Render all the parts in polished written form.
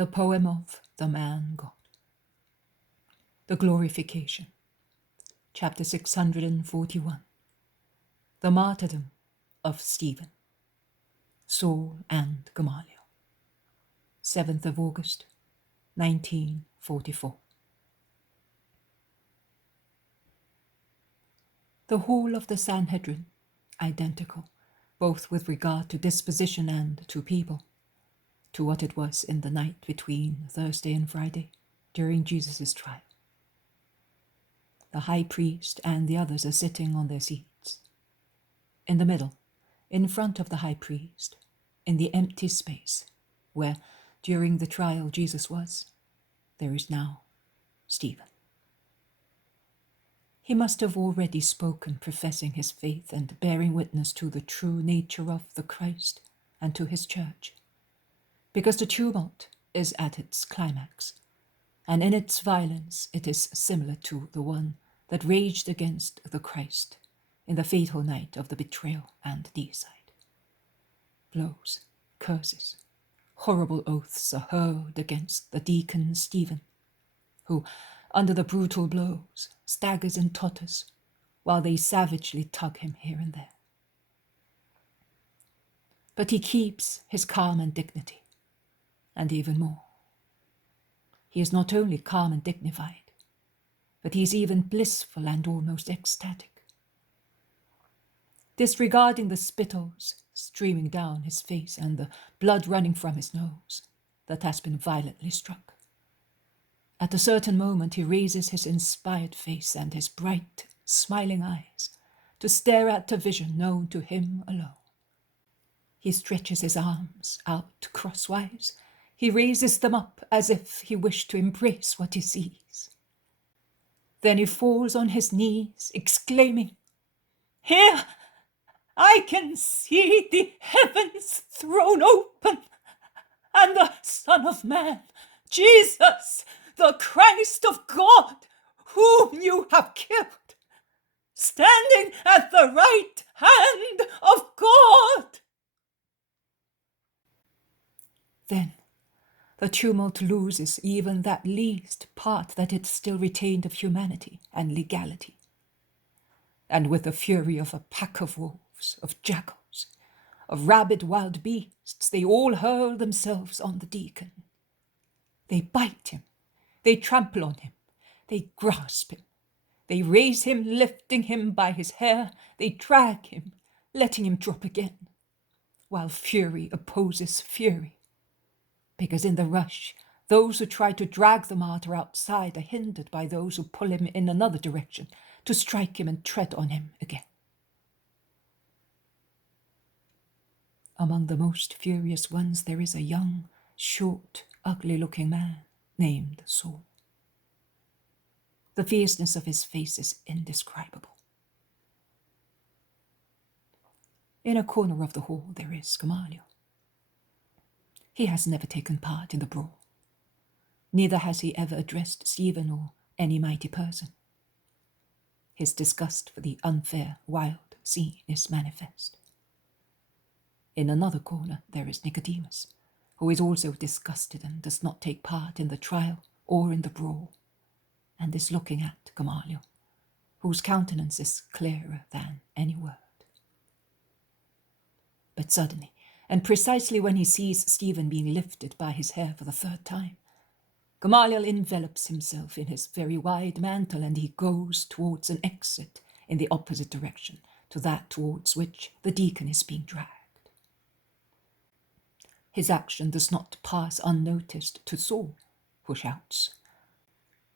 The poem of the man God. The Glorification. Chapter 641. The Martyrdom of Stephen. Saul and Gamaliel. 7th of August, 1944. The hall of the Sanhedrin, identical, both with regard to disposition and to people, to what it was in the night between Thursday and Friday during Jesus' trial. The high priest and the others are sitting on their seats. In the middle, in front of the high priest, in the empty space where during the trial Jesus was, there is now Stephen. He must have already spoken, professing his faith and bearing witness to the true nature of the Christ and to his church, because the tumult is at its climax, and in its violence it is similar to the one that raged against the Christ in the fatal night of the betrayal and deicide. Blows, curses, horrible oaths are hurled against the deacon Stephen, who, under the brutal blows, staggers and totters, while they savagely tug him here and there. But he keeps his calm and dignity, and even more. He is not only calm and dignified, but he is even blissful and almost ecstatic. Disregarding the spittles streaming down his face and the blood running from his nose that has been violently struck, at a certain moment he raises his inspired face and his bright, smiling eyes to stare at a vision known to him alone. He stretches his arms out crosswise. He raises them up as if he wished to embrace what he sees. Then he falls on his knees, exclaiming, "Here I can see the heavens thrown open, and the Son of Man, Jesus, the Christ of God, whom you have killed, standing at the right hand of God." Then the tumult loses even that least part that it still retained of humanity and legality. And with the fury of a pack of wolves, of jackals, of rabid wild beasts, they all hurl themselves on the deacon. They bite him, they trample on him, they grasp him, they raise him, lifting him by his hair, they drag him, letting him drop again, while fury opposes fury. Because in the rush, those who try to drag the martyr outside are hindered by those who pull him in another direction to strike him and tread on him again. Among the most furious ones there is a young, short, ugly-looking man named Saul. The fierceness of his face is indescribable. In a corner of the hall there is Gamaliel. He has never taken part in the brawl. Neither has he ever addressed Stephen or any mighty person. His disgust for the unfair, wild scene is manifest. In another corner there is Nicodemus, who is also disgusted and does not take part in the trial or in the brawl, and is looking at Gamaliel, whose countenance is clearer than any word. But suddenly, and precisely when he sees Stephen being lifted by his hair for the third time, Gamaliel envelops himself in his very wide mantle, and he goes towards an exit in the opposite direction to that towards which the deacon is being dragged. His action does not pass unnoticed to Saul, who shouts,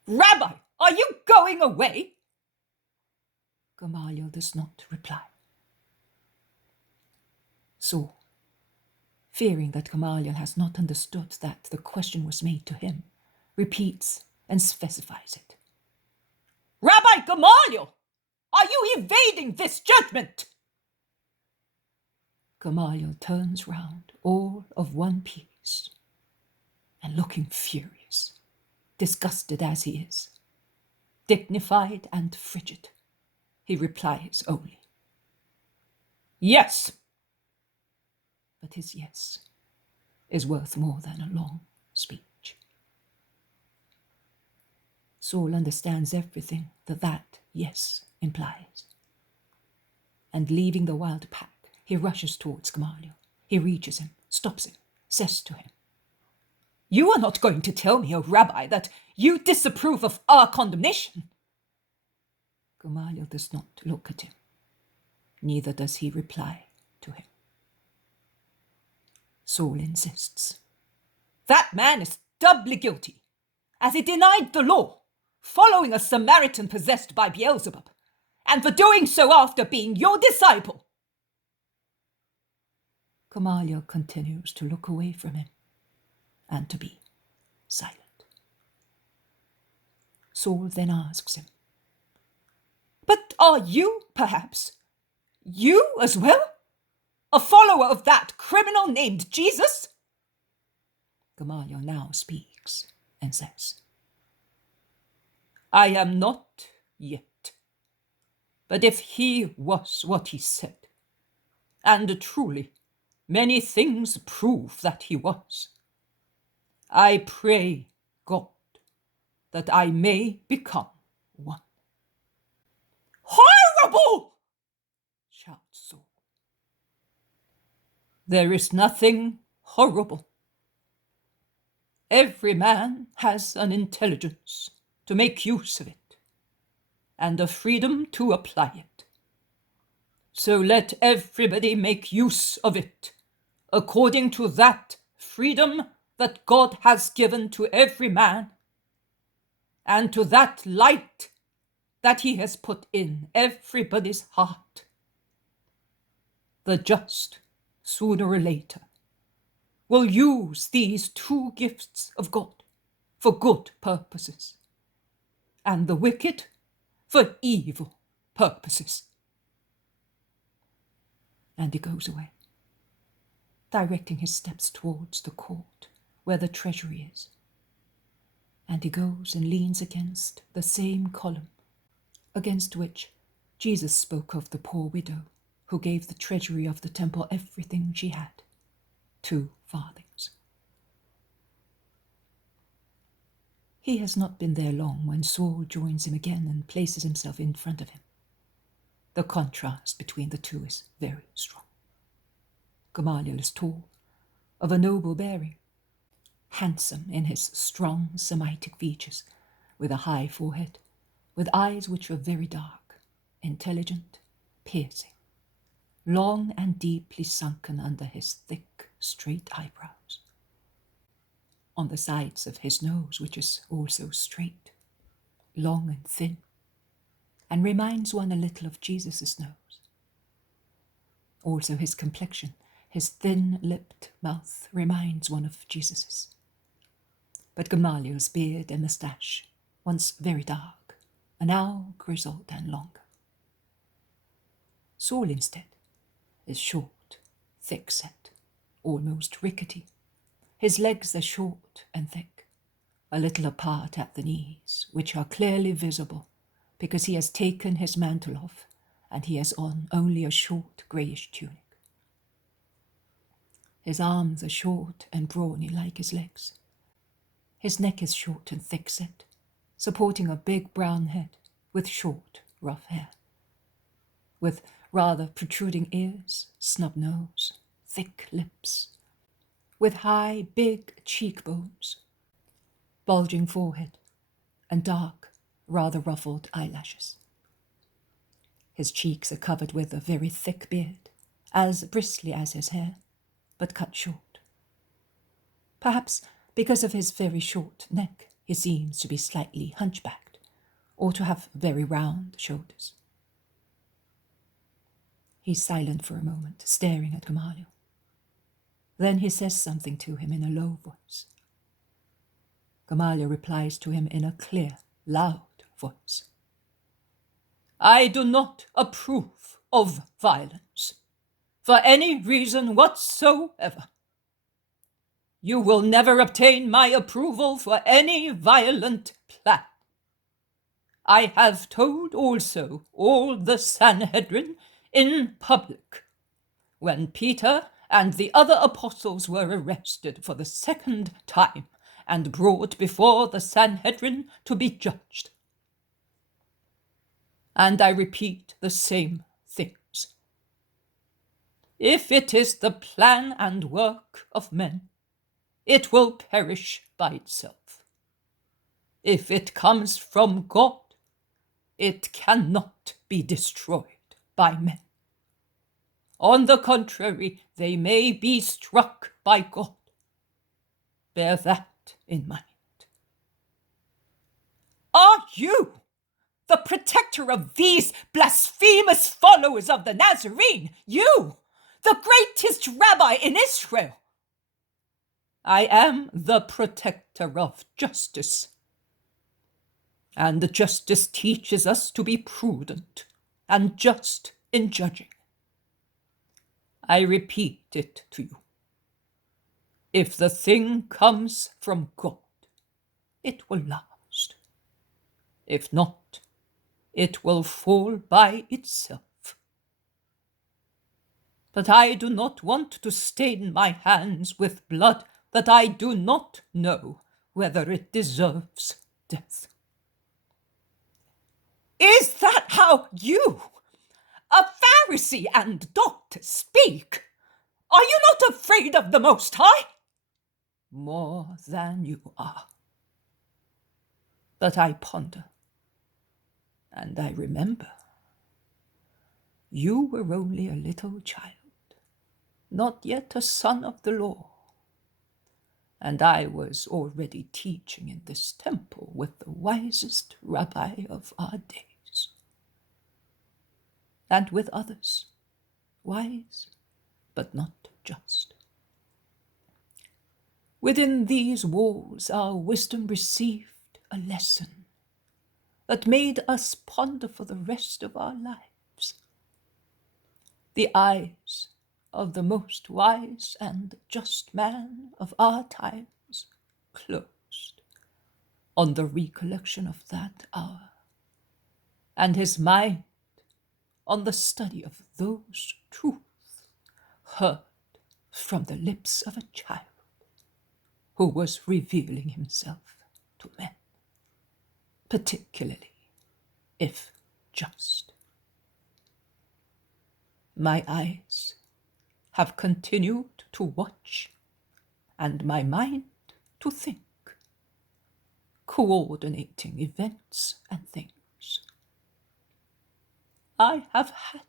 "Rabbi, are you going away?" Gamaliel does not reply. Saul, fearing that Gamaliel has not understood that the question was made to him, repeats and specifies it. "Rabbi Gamaliel, are you evading this judgment?" Gamaliel turns round, all of one piece, and looking furious, disgusted as he is, dignified and frigid, he replies only, "Yes." But his yes is worth more than a long speech. Saul understands everything that yes implies. And leaving the wild pack, he rushes towards Gamaliel. He reaches him, stops him, says to him, "You are not going to tell me, O Rabbi, that you disapprove of our condemnation?" Gamaliel does not look at him. Neither does he reply to him. Saul insists. "That man is doubly guilty, as he denied the law, following a Samaritan possessed by Beelzebub, and for doing so after being your disciple." Gamaliel continues to look away from him and to be silent. Saul then asks him, "But are you, perhaps, you as well, a follower of that criminal named Jesus?" Gamaliel now speaks and says, "I am not yet. But if he was what he said, and truly many things prove that he was, I pray God that I may become one." "Horrible!" shouts Saul. "There is nothing horrible. Every man has an intelligence to make use of it, and a freedom to apply it. So let everybody make use of it, according to that freedom that God has given to every man, and to that light that he has put in everybody's heart. The just, sooner or later, will use these two gifts of God for good purposes, and the wicked for evil purposes." And he goes away, directing his steps towards the court where the treasury is. And he goes and leans against the same column against which Jesus spoke of the poor widow who gave the treasury of the temple everything she had, 2 farthings. He has not been there long when Saul joins him again and places himself in front of him. The contrast between the two is very strong. Gamaliel is tall, of a noble bearing, handsome in his strong Semitic features, with a high forehead, with eyes which were very dark, intelligent, piercing, long and deeply sunken under his thick, straight eyebrows. On the sides of his nose, which is also straight, long and thin, and reminds one a little of Jesus' nose. Also his complexion, his thin-lipped mouth reminds one of Jesus's. But Gamaliel's beard and moustache, once very dark, are now grizzled and longer. Saul, instead, is short, thick-set, almost rickety. His legs are short and thick, a little apart at the knees, which are clearly visible because he has taken his mantle off and he has on only a short greyish tunic. His arms are short and brawny like his legs. His neck is short and thick-set, supporting a big brown head with short, rough hair, with rather protruding ears, snub nose, thick lips, with high, big cheekbones, bulging forehead, and dark, rather ruffled eyelashes. His cheeks are covered with a very thick beard, as bristly as his hair, but cut short. Perhaps because of his very short neck, he seems to be slightly hunchbacked, or to have very round shoulders. He's silent for a moment, staring at Gamaliel. Then he says something to him in a low voice. Gamaliel replies to him in a clear, loud voice. "I do not approve of violence, for any reason whatsoever. You will never obtain my approval for any violent plan. I have told also all the Sanhedrin in public, when Peter and the other apostles were arrested for the second time and brought before the Sanhedrin to be judged. And I repeat the same things. If it is the plan and work of men, it will perish by itself. If it comes from God, it cannot be destroyed by men. On the contrary, they may be struck by God. Bear that in mind. Are you the protector of these blasphemous followers of the Nazarene? You, the greatest rabbi in Israel? I am the protector of justice. And justice teaches us to be prudent and just in judging. I repeat it to you. If the thing comes from God, it will last. If not, it will fall by itself. But I do not want to stain my hands with blood that I do not know whether it deserves death. Is that how you, a Pharisee and doctor, speak? Are you not afraid of the Most High? More than you are. But I ponder, and I remember. You were only a little child, not yet a son of the law, and I was already teaching in this temple with the wisest rabbi of our days, and with others, wise but not just. Within these walls our wisdom received a lesson that made us ponder for the rest of our lives. The eyes of the most wise and just man of our times closed on the recollection of that hour, and his mind on the study of those truths heard from the lips of a child who was revealing himself to men, particularly if just. My eyes have continued to watch, and my mind to think, coordinating events and things. I have had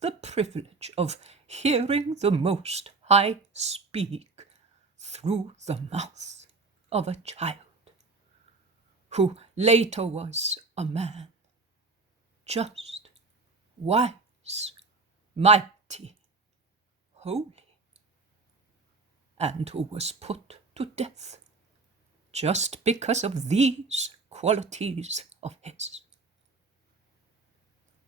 the privilege of hearing the Most High speak through the mouth of a child, who later was a man, just, wise, mighty, holy, and who was put to death just because of these qualities of his.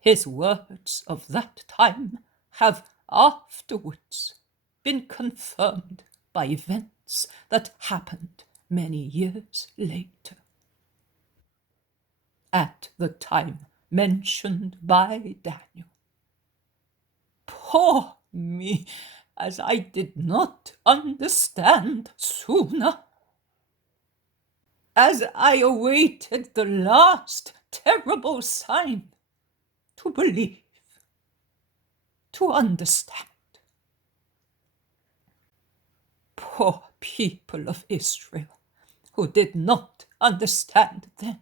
His words of that time have afterwards been confirmed by events that happened many years later. At the time mentioned by Daniel. Poor me, as I did not understand sooner. As I awaited the last terrible sign to believe, to understand. Poor people of Israel, who did not understand then,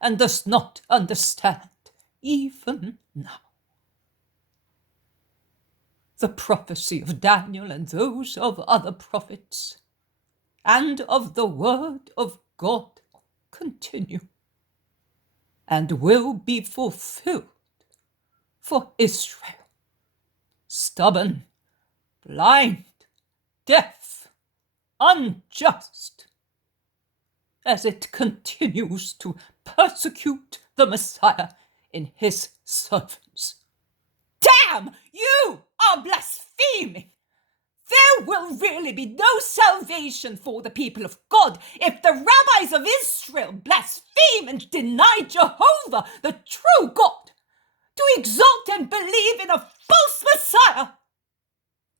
and does not understand even now. The prophecy of Daniel and those of other prophets, and of the word of God, continue, and will be fulfilled for Israel, stubborn, blind, deaf, unjust, as it continues to persecute the Messiah in his servants. Damn, you are blaspheming! There will really be no salvation for the people of God if the rabbis of Israel blaspheme and deny Jehovah, the true God, to exalt and believe in a false Messiah.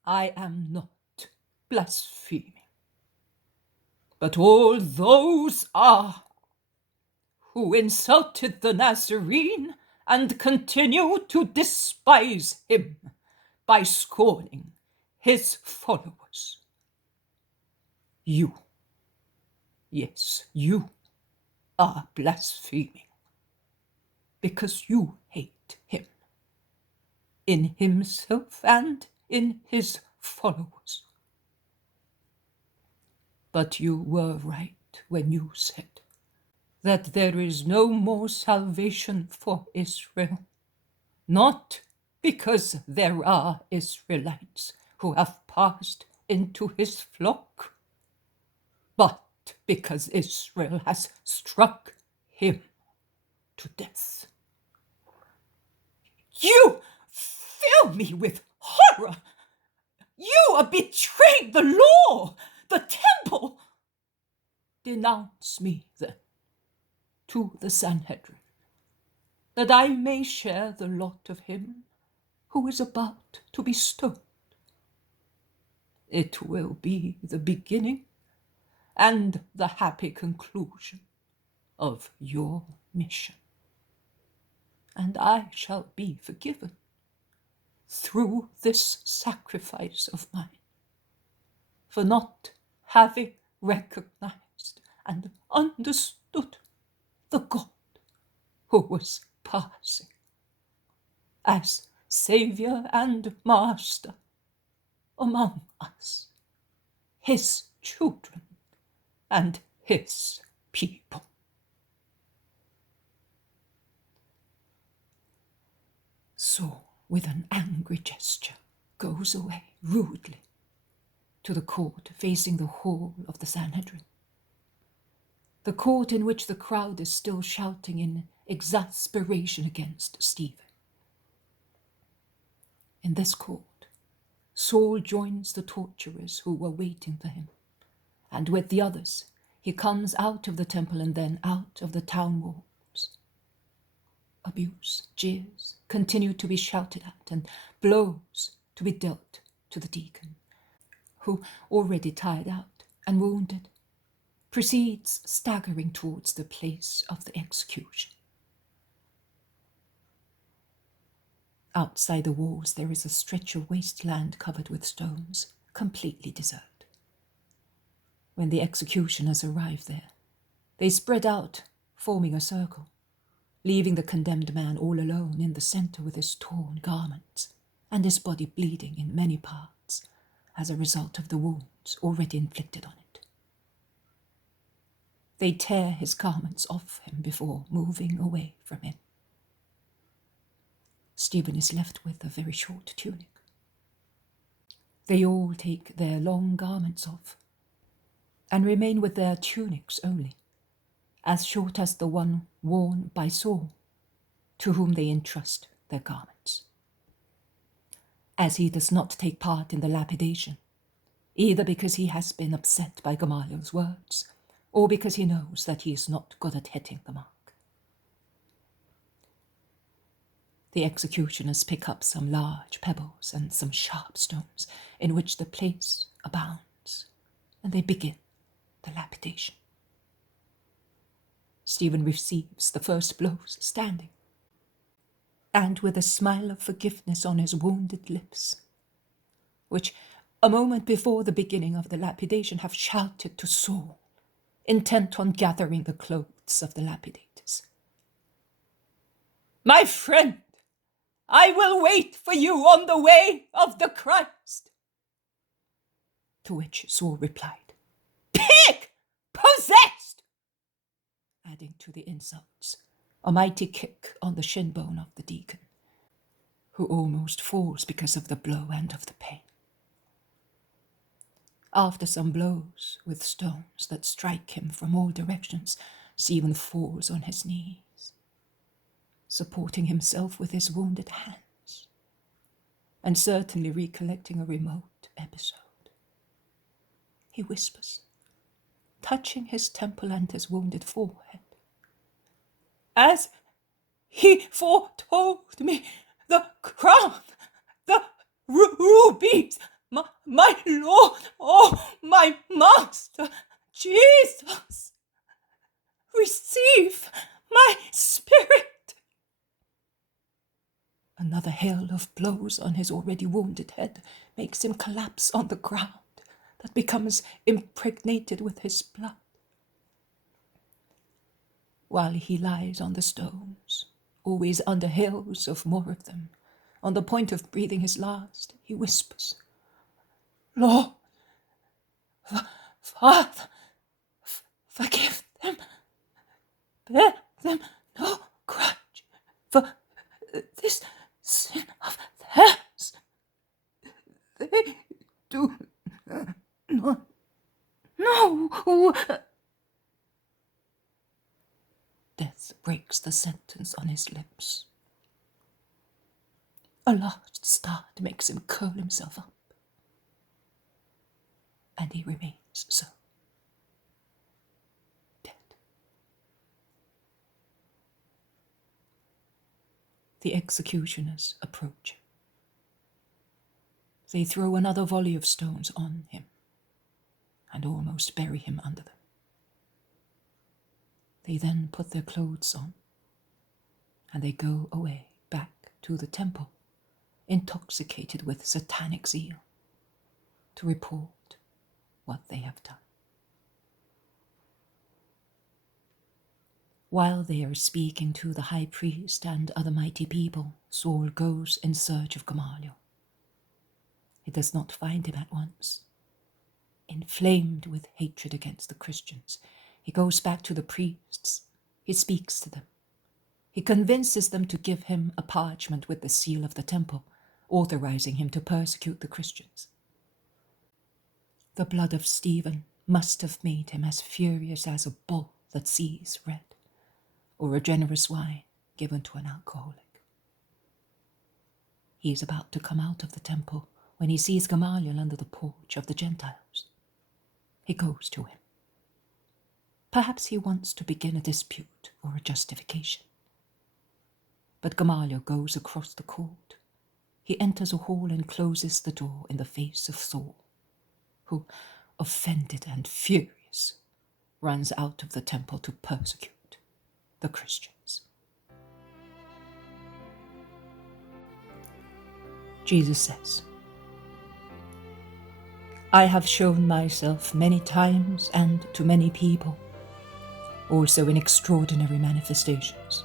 I am not blaspheming. But all those are who insulted the Nazarene and continue to despise him by scorning his followers. You, yes, you are blaspheming because you hate him in himself and in his followers. But you were right when you said that there is no more salvation for Israel, not because there are Israelites who have passed into his flock, but because Israel has struck him to death. You fill me with horror. You have betrayed the law, the temple. Denounce me, then, to the Sanhedrin, that I may share the lot of him who is about to be stoned. It will be the beginning and the happy conclusion of your mission. And I shall be forgiven through this sacrifice of mine for not having recognized and understood the God who was passing as Savior and Master among us, his children and his people. Saul, with an angry gesture, goes away rudely to the court facing the hall of the Sanhedrin, the court in which the crowd is still shouting in exasperation against Stephen. In this court, Saul joins the torturers who were waiting for him, and with the others, he comes out of the temple and then out of the town walls. Abuse, jeers, continue to be shouted at, and blows to be dealt to the deacon, who, already tired out and wounded, proceeds staggering towards the place of the execution. Outside the walls there is a stretch of wasteland covered with stones, completely deserted. When the executioners arrive there, they spread out, forming a circle, leaving the condemned man all alone in the center with his torn garments and his body bleeding in many parts as a result of the wounds already inflicted on it. They tear his garments off him before moving away from him. Stephen is left with a very short tunic. They all take their long garments off and remain with their tunics only, as short as the one worn by Saul, to whom they entrust their garments. As he does not take part in the lapidation, either because he has been upset by Gamaliel's words, or because he knows that he is not good at hitting the mark. The executioners pick up some large pebbles and some sharp stones in which the place abounds, and they begin the lapidation. Stephen receives the first blows standing, and with a smile of forgiveness on his wounded lips, which a moment before the beginning of the lapidation have shouted to Saul, intent on gathering the clothes of the lapidators. "My friend, I will wait for you on the way of the Christ." To which Saul replied, "Pig! Possessed!" adding to the insults a mighty kick on the shin bone of the deacon, who almost falls because of the blow and of the pain. After some blows with stones that strike him from all directions, Stephen falls on his knees, supporting himself with his wounded hands, and certainly recollecting a remote episode. He whispers, touching his temple and his wounded forehead, "As he foretold me, the crown, the rubies, my Lord, oh, my Master, Jesus, receive my spirit. Another hail of blows on his already wounded head makes him collapse on the ground that becomes impregnated with his blood. While he lies on the stones, always under hails of more of them, on the point of breathing his last, he whispers, Lord, Father, forgive them, bear them no grudge for this sin of theirs. They do not know. Death breaks the sentence on his lips. A last start makes him curl himself up, and he remains so, dead. The executioners approach. They throw another volley of stones on him and almost bury him under them. They then put their clothes on, and they go away back to the temple, intoxicated with satanic zeal, to report what they have done. While they are speaking to the high priest and other mighty people, Saul goes in search of Gamaliel. He does not find him at once. Inflamed with hatred against the Christians, he goes back to the priests. He speaks to them. He convinces them to give him a parchment with the seal of the temple, authorizing him to persecute the Christians. The blood of Stephen must have made him as furious as a bull that sees red, or a generous wine given to an alcoholic. He is about to come out of the temple when he sees Gamaliel under the porch of the Gentiles. He goes to him. Perhaps he wants to begin a dispute or a justification. But Gamaliel goes across the court. He enters a hall and closes the door in the face of Saul, who, offended and furious, runs out of the temple to persecute the Christians. Jesus says, I have shown myself many times and to many people, also in extraordinary manifestations.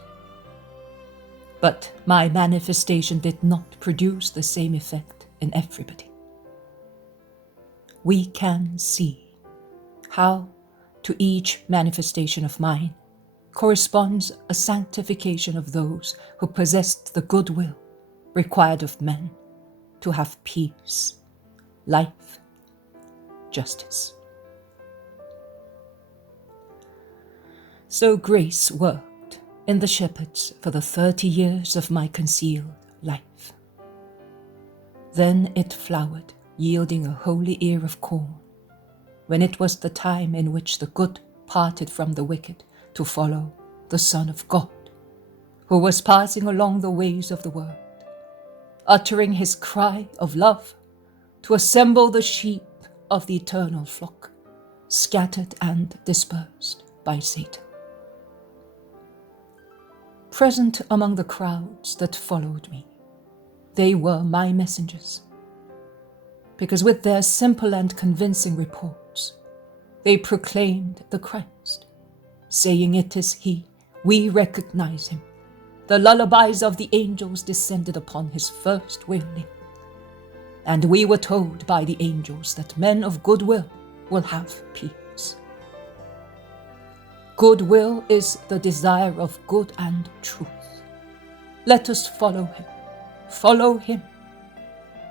But my manifestation did not produce the same effect in everybody. We can see how to each manifestation of mine corresponds a sanctification of those who possessed the goodwill required of men to have peace, life, justice. So grace worked in the shepherds for the 30 years of my concealed life. Then it flowered, yielding a holy ear of corn, when it was the time in which the good parted from the wicked to follow the Son of God, who was passing along the ways of the world, uttering his cry of love to assemble the sheep of the eternal flock, scattered and dispersed by Satan. Present among the crowds that followed me, they were my messengers, because with their simple and convincing reports, they proclaimed the Christ, saying, it is he, we recognize him. The lullabies of the angels descended upon his first wailing, and we were told by the angels that men of goodwill will have peace. Goodwill is the desire of good and truth. Let us follow him. Follow him.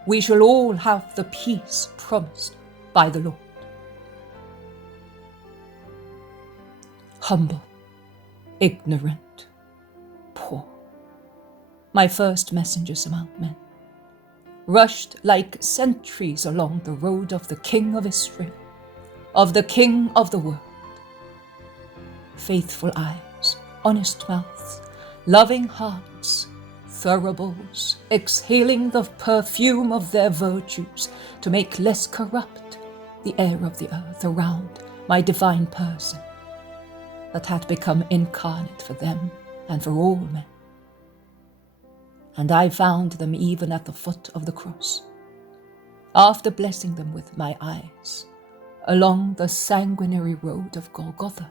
We shall all have the peace promised by the Lord. Humble, ignorant, poor, my first messengers among men, rushed like sentries along the road of the King of Israel, of the King of the world. Faithful eyes, honest mouths, loving hearts, thoroughballs, exhaling the perfume of their virtues to make less corrupt the air of the earth around my divine person, that had become incarnate for them and for all men. And I found them even at the foot of the cross, after blessing them with my eyes, along the sanguinary road of Golgotha,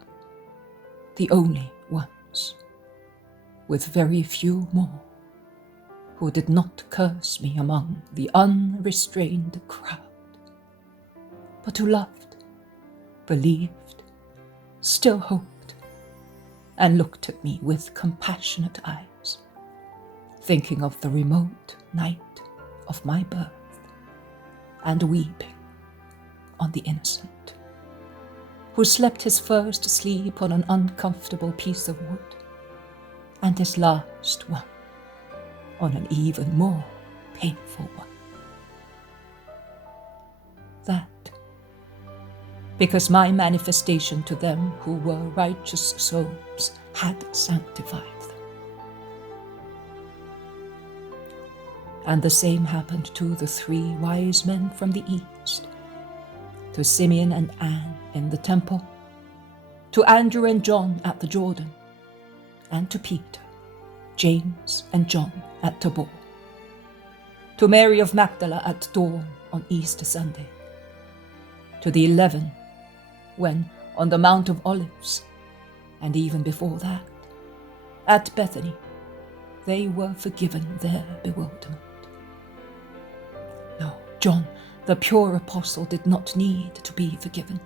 the only ones, with very few more, who did not curse me among the unrestrained crowd, but who loved, believed, still hoped, and looked at me with compassionate eyes, thinking of the remote night of my birth, and weeping on the innocent, who slept his first sleep on an uncomfortable piece of wood, and his last one on an even more painful one. That, because my manifestation to them who were righteous souls had sanctified them. And the same happened to the 3 wise men from the east, to Simeon and Anne in the temple, to Andrew and John at the Jordan, and to Peter, James and John at Tabor, to Mary of Magdala at dawn on Easter Sunday, to the 11 when on the Mount of Olives, and even before that, at Bethany, they were forgiven their bewilderment. No, John, the pure apostle, did not need to be forgiven.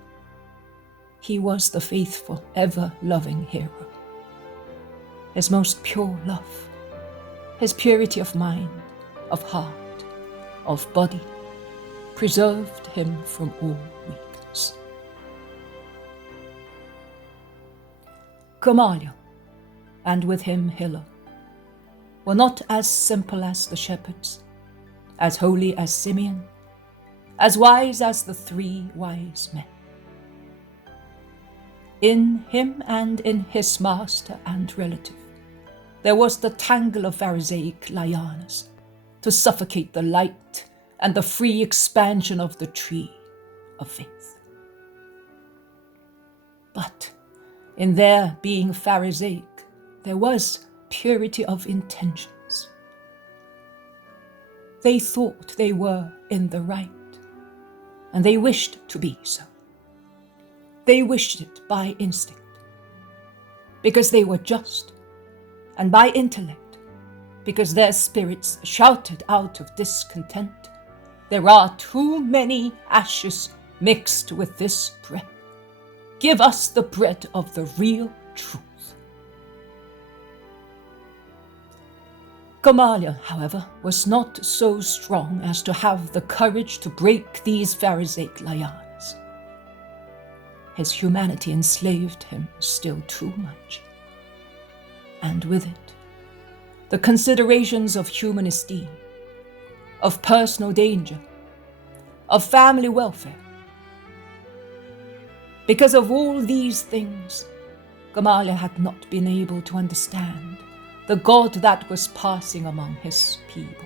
He was the faithful, ever-loving hero. His most pure love, his purity of mind, of heart, of body, preserved him from all weakness. Gamaliel, and with him Hillel, were not as simple as the shepherds, as holy as Simeon, as wise as the 3 wise men. In him and in his master and relative, there was the tangle of Pharisaic lianas to suffocate the light and the free expansion of the tree of faith. But in their being Pharisaic, there was purity of intentions. They thought they were in the right, and they wished to be so. They wished it by instinct, because they were just, and by intellect, because their spirits shouted out of discontent, "There are too many ashes mixed with this bread. Give us the bread of the real truth." Gamaliel, however, was not so strong as to have the courage to break these Pharisaic lianas. His humanity enslaved him still too much, and with it, the considerations of human esteem, of personal danger, of family welfare. Because of all these things, Gamaliel had not been able to understand the God that was passing among his people,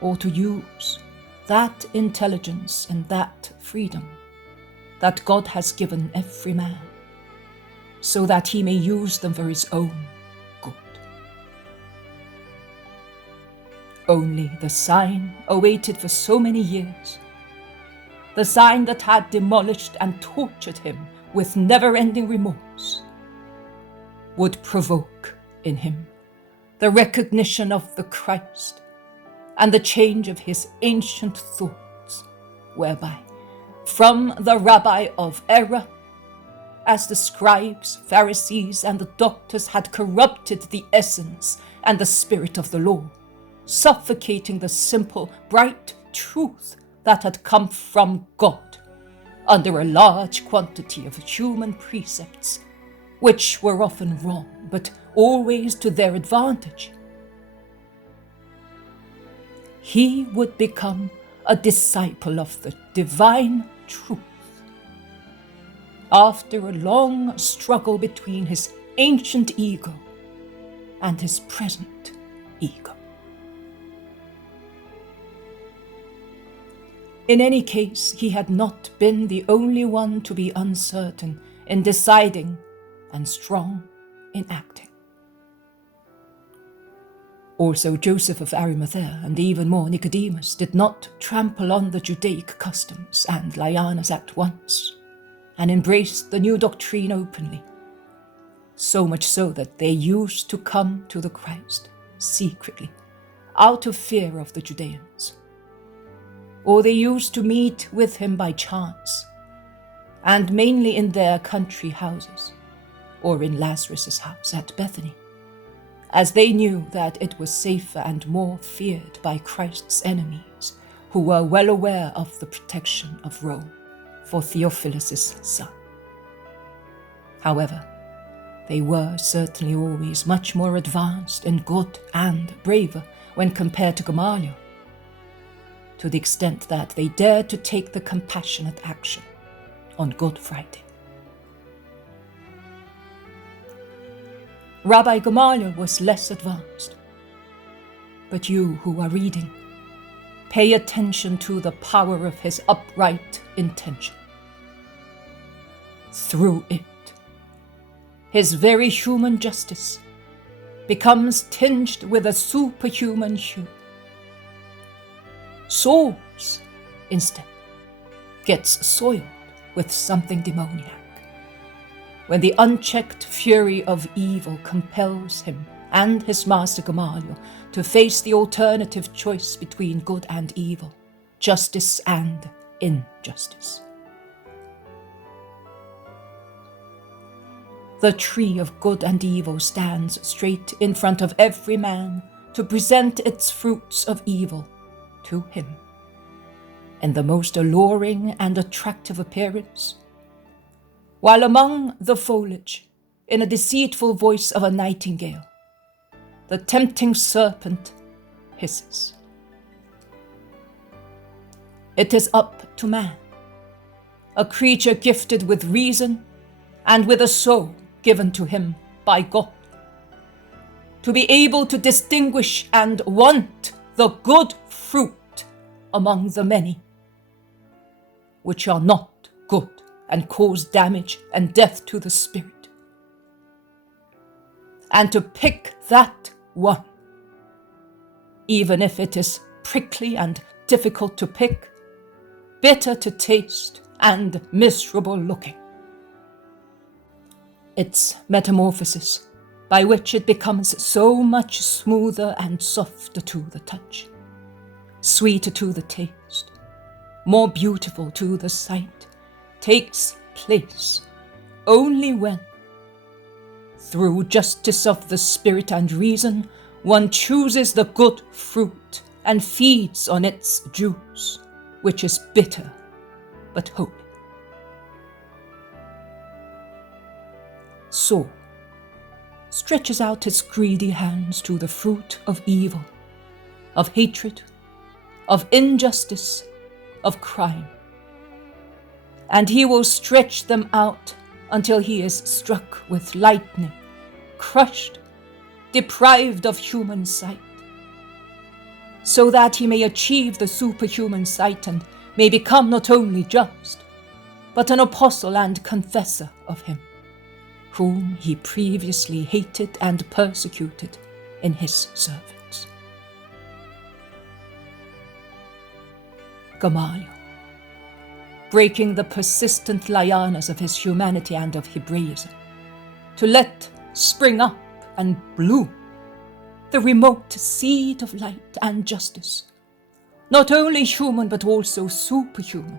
or to use that intelligence and that freedom that God has given every man, so that he may use them for his own good. Only the sign awaited for so many years, the sign that had demolished and tortured him with never-ending remorse, would provoke in him the recognition of the Christ and the change of his ancient thoughts, whereby, from the rabbi of error, as the scribes, Pharisees, and the doctors had corrupted the essence and the spirit of the law, suffocating the simple, bright truth that had come from God under a large quantity of human precepts, which were often wrong, but always to their advantage. He would become a disciple of the divine truth, after a long struggle between his ancient ego and his present ego. In any case, he had not been the only one to be uncertain in deciding and strong in acting. Also Joseph of Arimathea and even more Nicodemus did not trample on the Judaic customs and lianas at once, and embraced the new doctrine openly, so much so that they used to come to the Christ secretly, out of fear of the Judeans, or they used to meet with him by chance, and mainly in their country houses, or in Lazarus' house at Bethany, as they knew that it was safer and more feared by Christ's enemies, who were well aware of the protection of Rome for Theophilus' son. However, they were certainly always much more advanced in good and braver when compared to Gamaliel, to the extent that they dared to take the compassionate action on Good Friday. Rabbi Gamaliel was less advanced, but you who are reading, pay attention to the power of his upright intention. Through it, his very human justice becomes tinged with a superhuman hue. Saul's, instead, gets soiled with something demoniac, when the unchecked fury of evil compels him and his master Gamaliel to face the alternative choice between good and evil, justice and injustice. The tree of good and evil stands straight in front of every man to present its fruits of evil to him, in the most alluring and attractive appearance, while among the foliage, in a deceitful voice of a nightingale, the tempting serpent hisses. It is up to man, a creature gifted with reason and with a soul given to him by God, to be able to distinguish and want the good fruit among the many, which are not good and cause damage and death to the spirit, and to pick that one, even if it is prickly and difficult to pick, bitter to taste and miserable looking. Its metamorphosis, by which it becomes so much smoother and softer to the touch, sweeter to the taste, more beautiful to the sight, takes place only when, through justice of the spirit and reason, one chooses the good fruit and feeds on its juice, which is bitter but holy. Saul stretches out his greedy hands to the fruit of evil, of hatred, of injustice, of crime, and he will stretch them out until he is struck with lightning, crushed, deprived of human sight, so that he may achieve the superhuman sight and may become not only just, but an apostle and confessor of him, whom he previously hated and persecuted in his servants. Gamaliel, breaking the persistent lianas of his humanity and of Hebraism, to let spring up and bloom the remote seed of light and justice, not only human but also superhuman,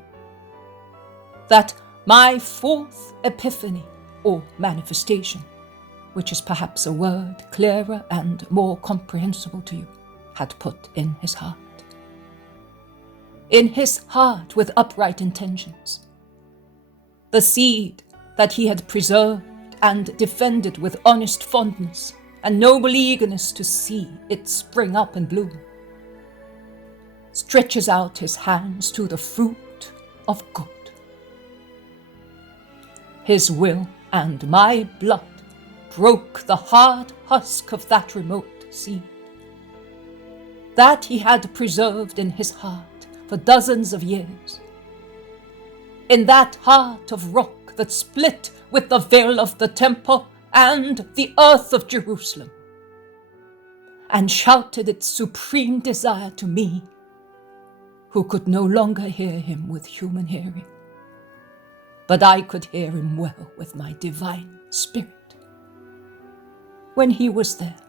that my fourth epiphany or manifestation, which is perhaps a word clearer and more comprehensible to you, had put in his heart. In his heart with upright intentions. The seed that he had preserved and defended with honest fondness and noble eagerness to see it spring up and bloom, stretches out his hands to the fruit of good. His will and my blood broke the hard husk of that remote seed, that he had preserved in his heart for dozens of years, in that heart of rock that split with the veil of the temple and the earth of Jerusalem, and shouted its supreme desire to me, who could no longer hear him with human hearing, but I could hear him well with my divine spirit, when he was there,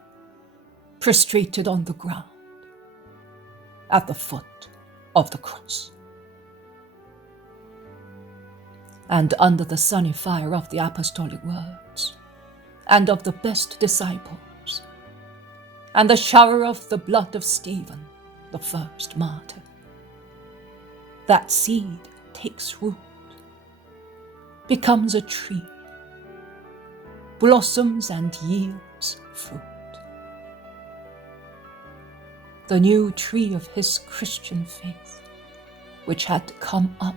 prostrated on the ground, at the foot of the cross. And under the sunny fire of the apostolic words, and of the best disciples, and the shower of the blood of Stephen, the first martyr, that seed takes root, becomes a tree, blossoms and yields fruit. The new tree of his Christian faith, which had come up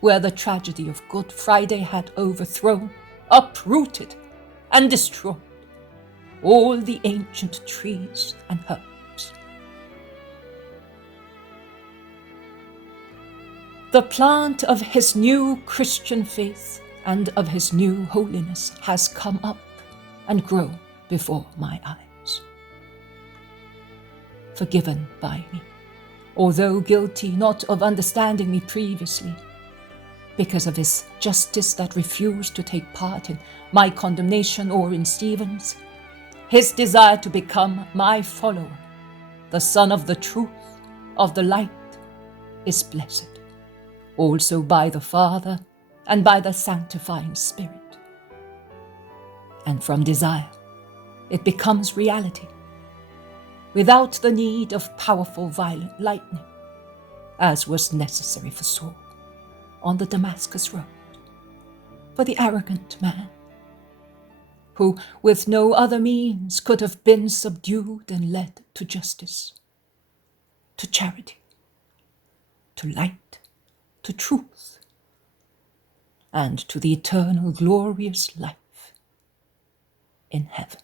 where the tragedy of Good Friday had overthrown, uprooted, and destroyed all the ancient trees and herbs. The plant of his new Christian faith and of his new holiness has come up and grown before my eyes. Forgiven by me, although guilty not of understanding me previously, because of his justice that refused to take part in my condemnation or in Stephen's, his desire to become my follower, the Son of the truth, of the light, is blessed, also by the Father and by the sanctifying Spirit. And from desire, it becomes reality, without the need of powerful violent lightning, as was necessary for Saul on the Damascus road, for the arrogant man, who with no other means could have been subdued and led to justice, to charity, to light, to truth, and to the eternal glorious life in heaven.